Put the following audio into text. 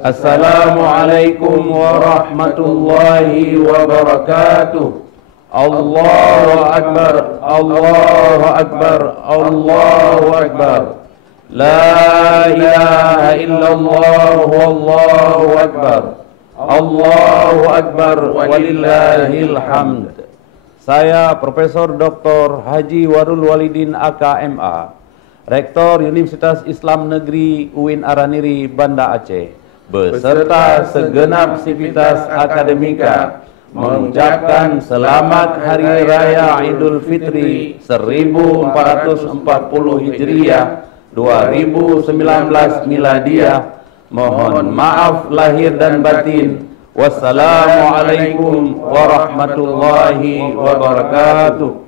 Assalamualaikum warahmatullahi wabarakatuh. Allahu Akbar, Allahu Akbar, Allahu Akbar. La ilaha illallah, wallahu Akbar. Allahu Akbar, walillahil hamd. Saya Profesor Dr. Haji Warul Walidin AKMA, Rektor Universitas Islam Negeri UIN Araniri, Banda Aceh, beserta segenap sivitas akademika mengucapkan selamat Hari Raya Idul Fitri 1440 Hijriah 2019 Miladiah. Mohon maaf lahir dan batin. Wassalamualaikum warahmatullahi wabarakatuh.